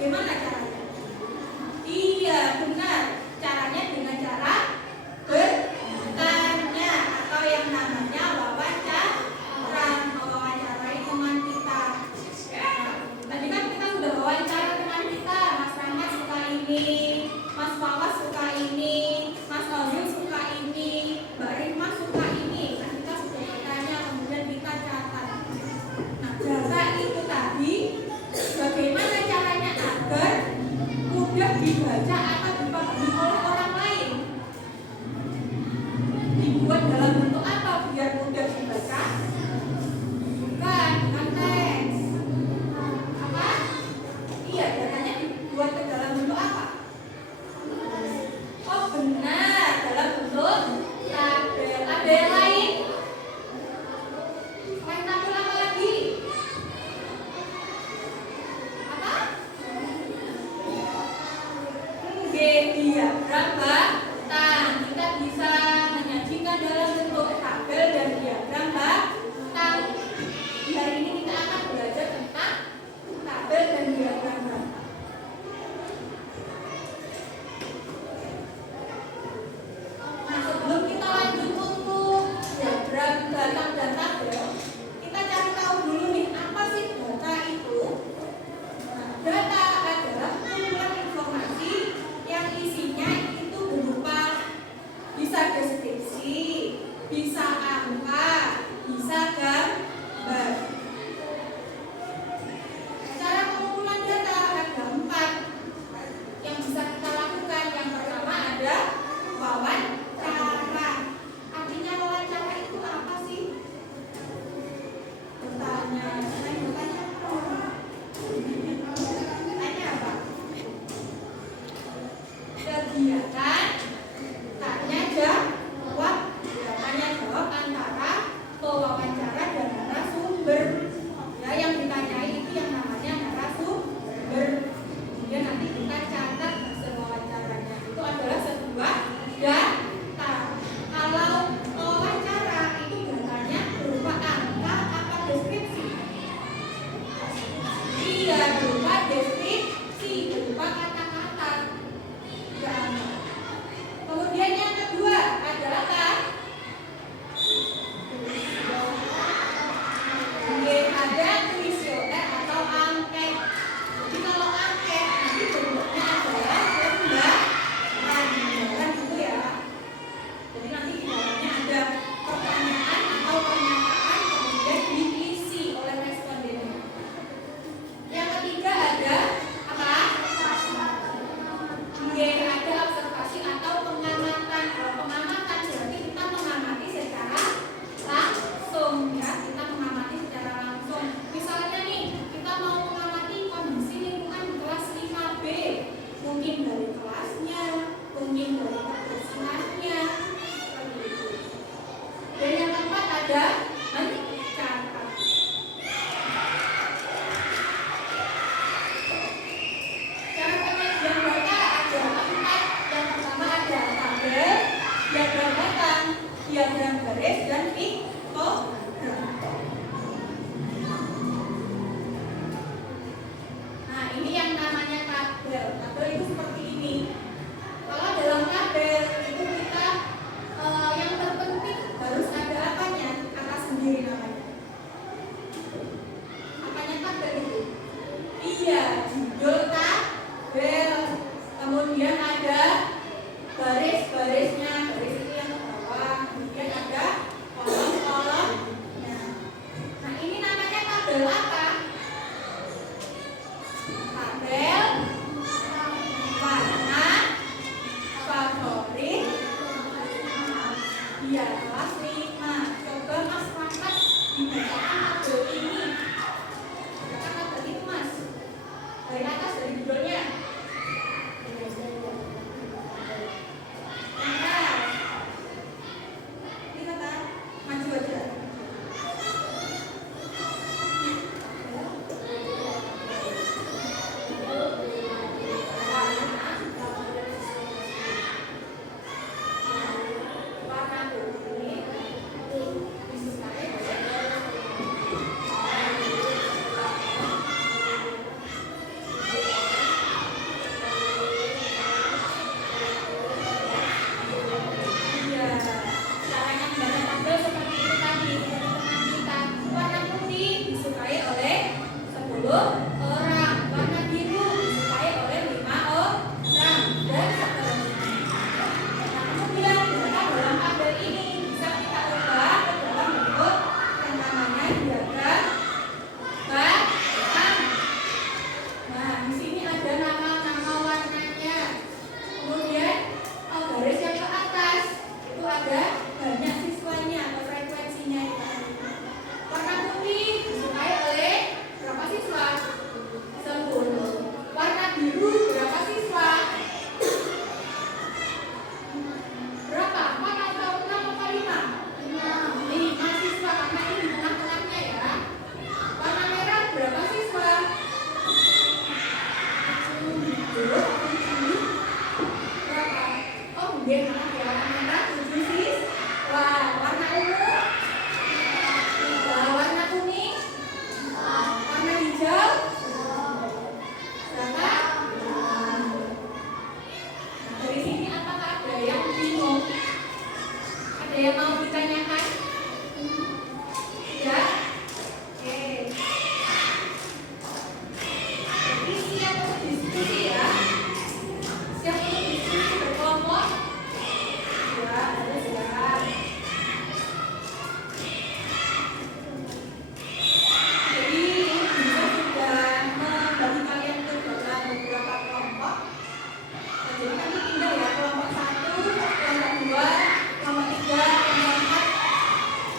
Bagaimana caranya? Iya, benar. Caranya dengan cara bertanya atau yang namanya wawancara, mewawancarai teman kita. Nah, tadi kan kita sudah wawancara teman kita, Mas Rahmat suka ini, Mas Wawas suka ini, Mas Alvin suka ini, Mbak Rima suka ini. Nah, kita sudah bertanya, kemudian kita catat. Nah, data itu tadi bagaimana caranya agar mudah dibaca atau dipahami oleh orang lain? Dibuat dalam bentuk apa biar mudah dibaca? Bukan, dengan teks. Apa? Iya, datanya dibuat ke dalam bentuk apa? Oh benar, dalam bentuk tabel. Ada yang lain? Selain tabel apa lagi? Apa? Diagram batang. Kita bisa menyajikan dalam bentuk tabel dan diagram batang. Di hari ini kita akan belajar tentang tabel dan diagram batang. Nah, sebelum kita lanjut untuk diagram batang dan tabel, kita cari tahu dulu nih apa sih data itu. Nah, data adalah kumpulan informasi yang isinya itu berupa Nggih, makasih ya. Warna merah 7 siswa. Warna ungu, 3. Warna kuning, warna hijau, berapa? Dari sini apakah ada yang bingung? Ada yang mau ditanyakan? Ya? Oke. Jadi siap untuk diskusi ya? Siap untuk diskusi berkelompok? Ya, ada siap. Jadi ini bisa sudah membagi kalian ke dalam beberapa kelompok. Nah, jadi kami pindah ya, kelompok 1, kelompok 2, kelompok 3, kelompok 4.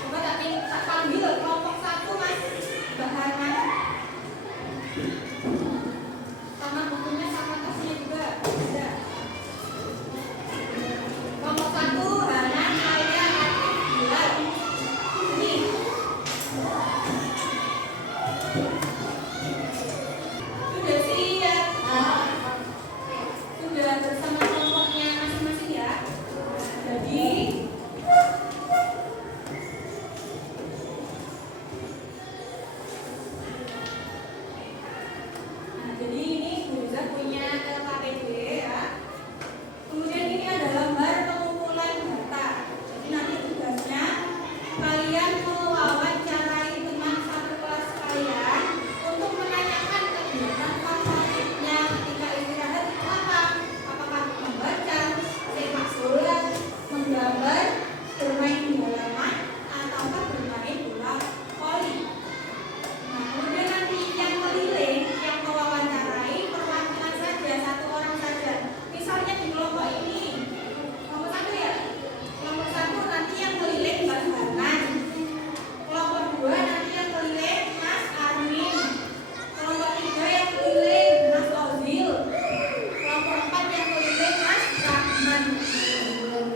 Coba tak panggil kelompok 1 Mas Bahanan. Sama bukunya sama tasnya juga ada. Kelompok 1 Hanan, saya, Atif, Bilal. Ini. Sudah siap. Sudah bersama kelompoknya masing-masing ya. Jadi jadi ini Guza punya LKPD ya. Kemudian ini ada lembar pengumpulan data. Jadi nanti tugasnya kalian mewawancarai teman satu kelas kalian untuk menanyakan kegiatan favoritnya ketika istirahat itu apa? Apakah membaca, sepak bola, menggambar, bermain di halaman, ataukah bermain bola voli? Nah, kemudian nanti yang menilai, yang mewawancarai perwakilan saja, 1 orang saja. Misalnya di kelompok ini, kelompok 1 ya. Kelompok 1 nanti yang menilai Mbak Hanan. Kelompok 2 nanti yang menilai Mas Armin. Kelompok 3 yang menilai Mas Ozil. Kelompok 4 yang menilai Mas Rahman.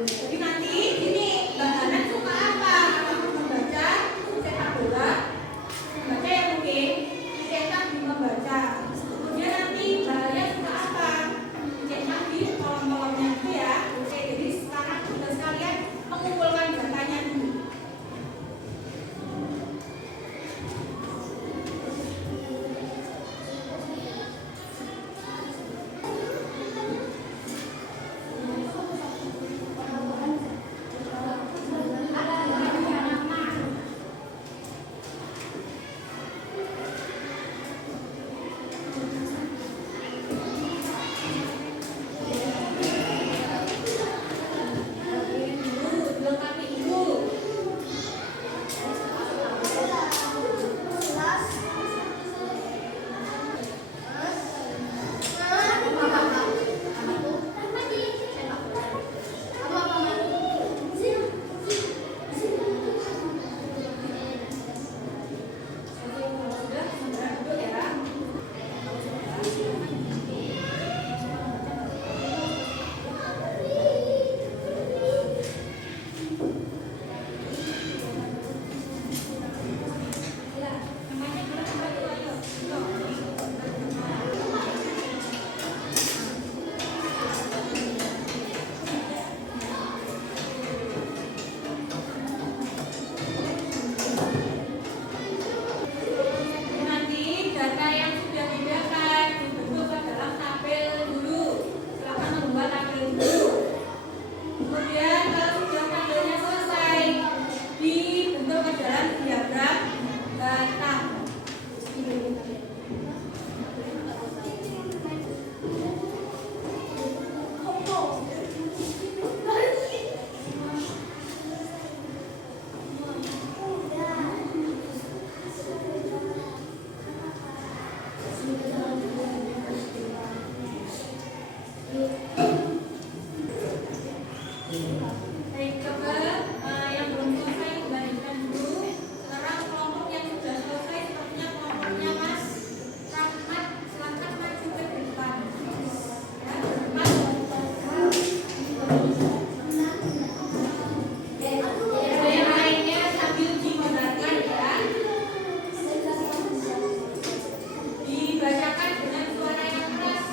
Jadi nanti ini Mbak Hanan suka apa? Apakah membaca, sepak bola? Membaca ya mungkin, dicetak di membaca. Kemudian nanti bahaya suka apa? Dicetak di kolom-kolomnya itu ya. Oke, jadi sekarang tugas kalian mengumpulkan datanya dulu. Dilengkapi dulu. Sudah, segera duduk ya. Namanya berapa itu ayo? Nanti data yang sudah didapat dibentuk ke dalam tabel dulu. Silakan membuat tabel dulu. Kemudian kalau sudah tabelnya selesai, dibentuk ke dalam diagram data. Baik, coba yang belum selesai dibandingkan dulu. Sekarang kelompok yang sudah selesai sepertinya kelompoknya Mas Rahmat. Silakan maju ke depan. Ya, ke depan. Yang lainnya sambil dimengerti ya. Dibacakan dengan suara yang keras.